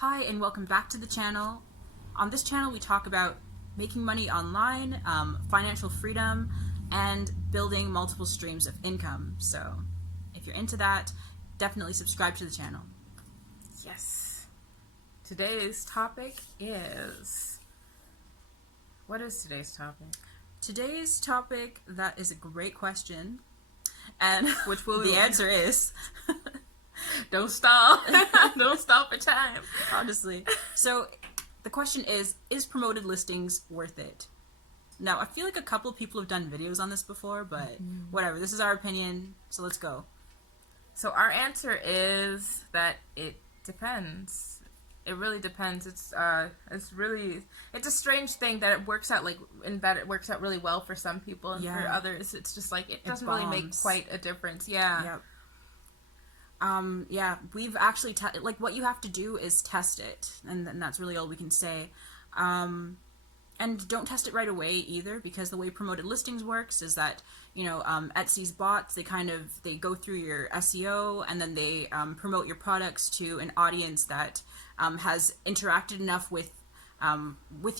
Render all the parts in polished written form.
Hi and welcome back to the channel. On this channel we talk about making money online, financial freedom, and building multiple streams of income. So if you're into that, definitely subscribe to the channel. Yes. Today's topic is... What is today's topic? Today's topic, that is a great question. And Which will the answer is... Don't stop. Don't stop for time. Honestly. So the question is promoted listings worth it? Now, I feel like a couple of people have done videos on this before, but whatever. This is our opinion, so let's go. So our answer is that it depends. It really depends. It's a strange thing that it works out really well for some people, and for others it's just like it doesn't really make quite a difference. Yeah. Yep. Yeah, we've actually what you have to do is test it, and that's really all we can say. And don't test it right away either, because the way promoted listings works is that, you know, Etsy's bots, they go through your SEO, and then they promote your products to an audience that has interacted enough with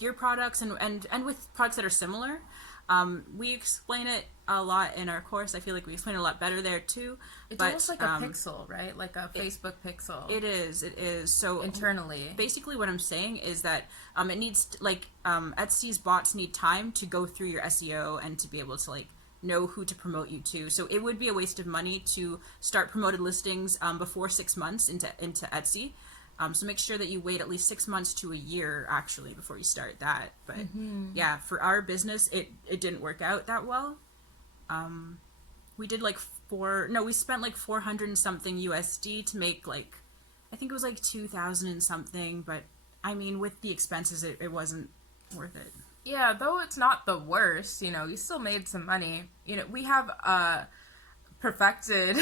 your products and with products that are similar. We explain it a lot in our course. I feel like we explain it a lot better there too. It's almost like a pixel, right? Like a Facebook pixel. It is. So internally, basically what I'm saying is that it needs, Etsy's bots need time to go through your SEO and to be able to know who to promote you to. So it would be a waste of money to start promoted listings before 6 months into Etsy. So make sure that you wait at least 6 months to a year actually before you start that. But yeah, for our business, it didn't work out that well. We did we spent 400 and something USD to make I think it was 2,000 and something. But I mean, with the expenses, it wasn't worth it. Yeah, though it's not the worst, you know, you still made some money. You know, we have perfected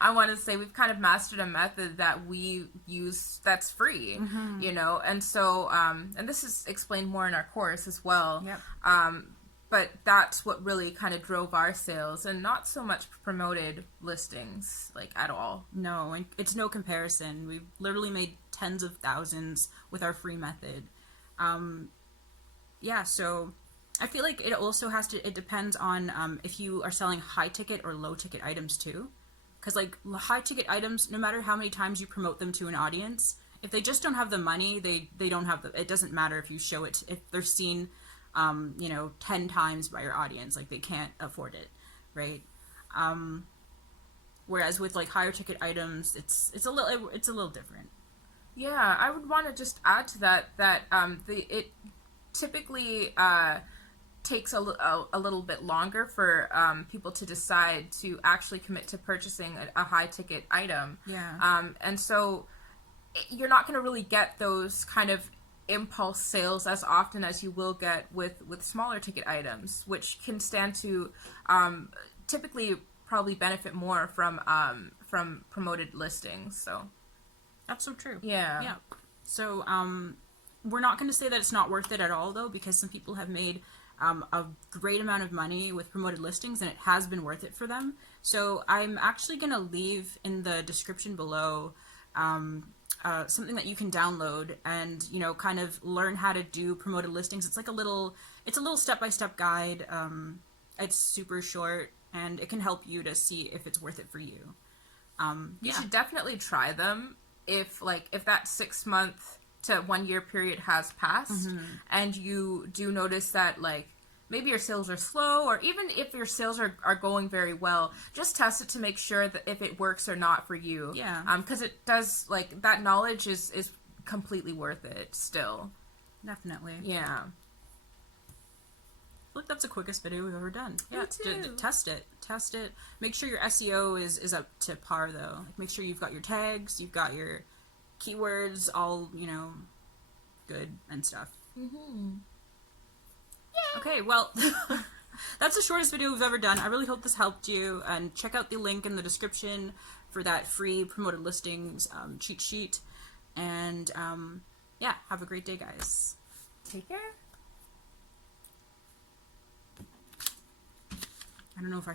I want to say we've kind of mastered a method that we use that's free, you know, and so and this is explained more in our course as well. But that's what really kind of drove our sales, and not so much promoted listings at all. No, and it's no comparison. We've literally made tens of thousands with our free method. Yeah, so I feel like it also it depends on if you are selling high ticket or low ticket items too. Because high ticket items, no matter how many times you promote them to an audience, if they just don't have the money, they don't have it doesn't matter if you show it, if they're seen 10 times by your audience, they can't afford it, right? Whereas with higher ticket items, it's a little different. Yeah, I would want to just add to that it typically takes a little bit longer for people to decide to actually commit to purchasing a high ticket item. Yeah. And so you're not going to really get those kind of impulse sales as often as you will get with smaller ticket items, which can stand to typically probably benefit more from promoted listings. So that's so true. Yeah. So we're not going to say that it's not worth it at all, though, because some people have made a great amount of money with promoted listings, and it has been worth it for them. So I'm actually going to leave in the description below something that you can download and, kind of learn how to do promoted listings. It's a little step-by-step guide. It's super short, and it can help you to see if it's worth it for you. You should definitely try them if that 6 month to 1 year period has passed, and you do notice that maybe your sales are slow, or even if your sales are going very well, just test it to make sure that if it works or not for you. Yeah. Because it does, that knowledge is completely worth it still. Definitely. Yeah. Look, that's the quickest video we've ever done. Yeah, test it. Make sure your SEO is up to par, though. Make sure you've got your tags, you've got your keywords all, good and stuff. Okay, well, that's the shortest video we've ever done. I really hope this helped you, and check out the link in the description for that free promoted listings cheat sheet. And yeah, have a great day, guys. Take care. I don't know if I